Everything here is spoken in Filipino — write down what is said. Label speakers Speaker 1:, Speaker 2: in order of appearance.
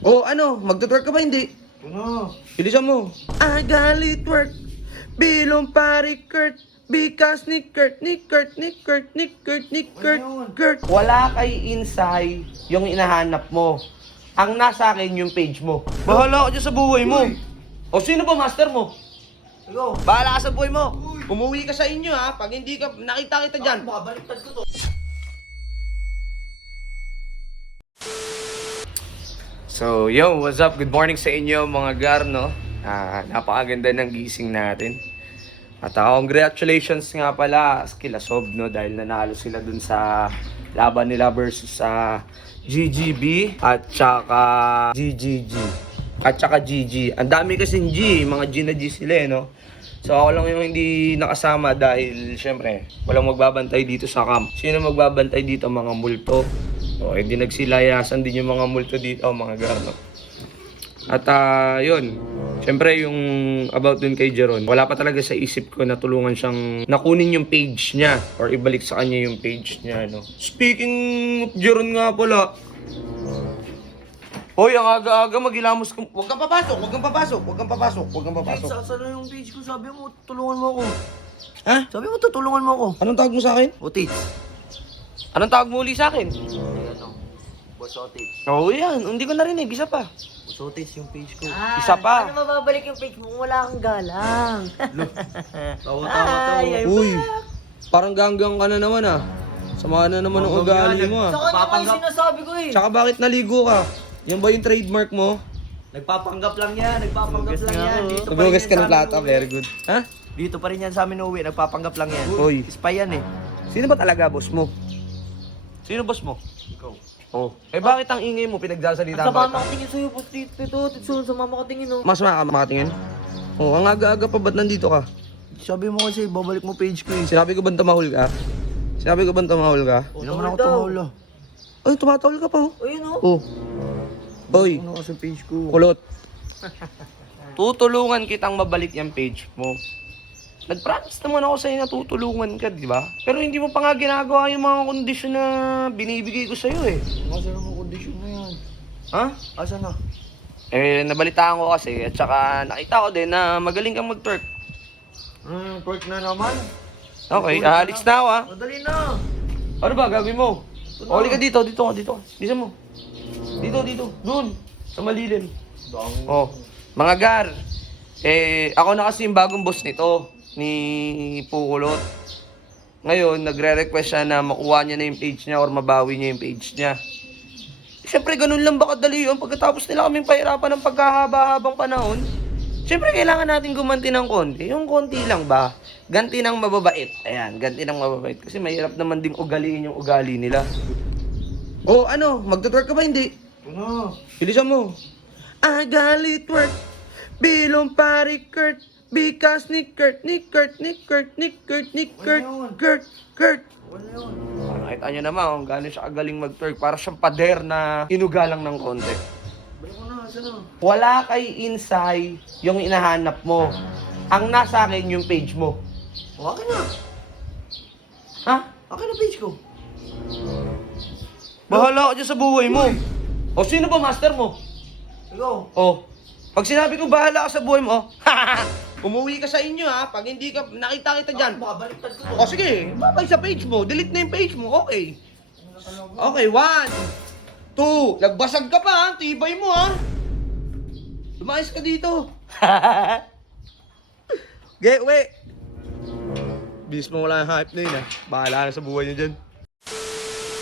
Speaker 1: Oh, ano? Magtutwerk ka ba hindi?
Speaker 2: Ano?
Speaker 1: Bilisan mo. I galit work. Bilong pari Kurt. Because ni Kurt, ni Kurt, ni Kurt, ni Kurt, ni Kurt,
Speaker 2: Ano yun?
Speaker 1: Kurt. Wala kay insay yung inahanap mo. Ang nasa akin yung page mo. Bahala ka dyan sa buhay mo. O sino ba master mo?
Speaker 2: Ikaw.
Speaker 1: Bahala ka sa buhay mo. Umuwi ka sa inyo ha. Pag hindi ka nakita kita dyan.
Speaker 2: Baka baliktad ko to.
Speaker 1: So, yo, what's up? Good morning sa inyo mga gar, no? Ah, napakaganda ng gising natin. At ah, congratulations nga pala kila Sob, no? Dahil nanalo sila dun sa laban nila versus sa GGB at saka GGG. At saka GG. Ang dami kasing G, mga G na G sila, eh, no? So ako lang yung hindi nakasama dahil syempre walang magbabantay dito sa camp. Sino magbabantay dito mga multo? O edi nagsilayasan din yung mga multo dito mga garno. At ah, yun. Syempre yung about dun kay Jeron, wala pa talaga sa isip ko na tulungan siyang nakunin yung page niya or ibalik sa kanya yung page niya, no. Speaking of Jeron nga pala, Hoy, ang aga-aga maghilamos ka. Huwag kang papasok, huwag kang papasok, huwag kang papasok, huwag kang papasok.
Speaker 2: Sa saan na yung page ko? Sabi mo, tulungan mo ako.
Speaker 1: Ha?
Speaker 2: Sabi mo, tutulungan mo ako.
Speaker 1: Anong tawag mo sa akin?
Speaker 2: Otis.
Speaker 1: Anong tawag mo uli sa akin?
Speaker 2: Boss Otis.
Speaker 1: Oo yan, hindi ko narinig, isa pa.
Speaker 2: Boss Otis yung page ko.
Speaker 1: Isa pa.
Speaker 3: Ano mababalik yung page mo wala kang galang?
Speaker 2: Tawa-tawa to.
Speaker 3: Ay, ay,
Speaker 1: Uy, parang ganggang ka na naman ah. Sama na naman ang ugali mo ah.
Speaker 3: Sa kanya kayo
Speaker 2: Papanggap.
Speaker 3: sinasabi ko eh.
Speaker 1: Tsaka bakit naligo ka? Yan ba yung trademark mo?
Speaker 2: Nagpapanggap lang yan. Nagpapanggap lang yan. Dito pa rin
Speaker 1: Nagugas
Speaker 2: yan
Speaker 1: ka
Speaker 2: sa
Speaker 1: ng
Speaker 2: amin
Speaker 1: plata,
Speaker 2: uuwi.
Speaker 1: very good. Ha?
Speaker 2: Dito pa rin yan sa amin uwi. Nagpapanggap lang yan.
Speaker 1: Uy.
Speaker 2: Spy yan eh.
Speaker 1: Sino ba talaga boss mo? Sino boss mo?
Speaker 2: Ikaw.
Speaker 1: Oh. Eh bakit ang ingay mo pinagsasalita
Speaker 3: Sa
Speaker 1: mo?
Speaker 3: mama ko tingin sa'yo, boss Tito. Ito, Tito, sa mama ko tingin oh.
Speaker 1: Mas makakamatingin? Oh, ang aga-aga pa ba't nandito ka?
Speaker 2: Sabi mo kasi, babalik mo page ko eh.
Speaker 1: Sinabi ko ba tumahol ka? Sinabi ko ba tumahol ka?
Speaker 2: Hindi naman ako tumahol ah.
Speaker 1: Ay, tumatahol ka pa oh.
Speaker 3: Ayun oh.
Speaker 1: Oh. Oy,
Speaker 2: Ano kasi page ko?
Speaker 1: kulot. Tutulungan kitang mabalik yung page mo. Nag-promise naman ako sa'yo na tutulungan ka, di ba? Pero hindi mo pa nga ginagawa yung mga kondisyon na binibigay ko sa'yo eh.
Speaker 2: Asa naman kondisyon na yan?
Speaker 1: Ha?
Speaker 2: Asa na?
Speaker 1: Eh, nabalitaan ko kasi at saka nakita ko din na magaling kang mag-twerk.
Speaker 2: Hmm, pork na naman.
Speaker 1: Okay, aalis na ako ah.
Speaker 2: Madali na.
Speaker 1: Ano ba, gagawin mo? Oli ka dito, dito ka, dito. Bisa mo. Dito, dito. Doon. Sa malilim.
Speaker 2: Dami.
Speaker 1: Oh, mga gar. Eh, ako na kasi yung bagong boss nito, ni Pukulot. Ngayon, nagre-request siya na makuha niya na yung page niya or mabawi niya yung page niya. Siyempre, ganun lang ba kadali yun? Pagkatapos nila kaming pahirapan ng pagkahaba-habang panahon, siyempre, kailangan natin gumanti ng konti. Yung konti lang ba? Ganti ng mababait. Ayan, ganti ng mababait. Kasi mahirap naman ding ugaliin yung ugali nila. Oh, ano? Magtutwerk ka ba hindi?
Speaker 2: Ano?
Speaker 1: Bilisan mo. I galit work. Bilong pari Kurt. Because ni Kurt, ni Kurt, ni Kurt, ni Kurt, ni Kurt? Kurt, Kurt.
Speaker 2: Wala yun.
Speaker 1: Oh, nakita nyo naman kung gano'n siya kagaling mag-twerk. Para siyang pader na inugalang ng konti. Wala kay insay yung inahanap mo. Ang nasa akin yung page mo.
Speaker 2: O, akin na.
Speaker 1: Ha?
Speaker 2: Akin na page ko.
Speaker 1: Bahala ka dyan sa buhay mo. O sino ba master mo?
Speaker 2: Ikaw.
Speaker 1: Oh, pag sinabi ko bahala ka sa buhay mo, umuwi ka sa inyo ha. Pag hindi ka nakita kita dyan.
Speaker 2: Baka baliktad ko to.
Speaker 1: O sige, babay sa page mo. Delete na yung page mo. Okay. Okay, one. Two. Nagbasag ka pa ha. Tibay mo ha. Lumayas ka dito. Get away. Bis mo wala yung hype na yun ha. Bahala na sa buhay niyo dyan.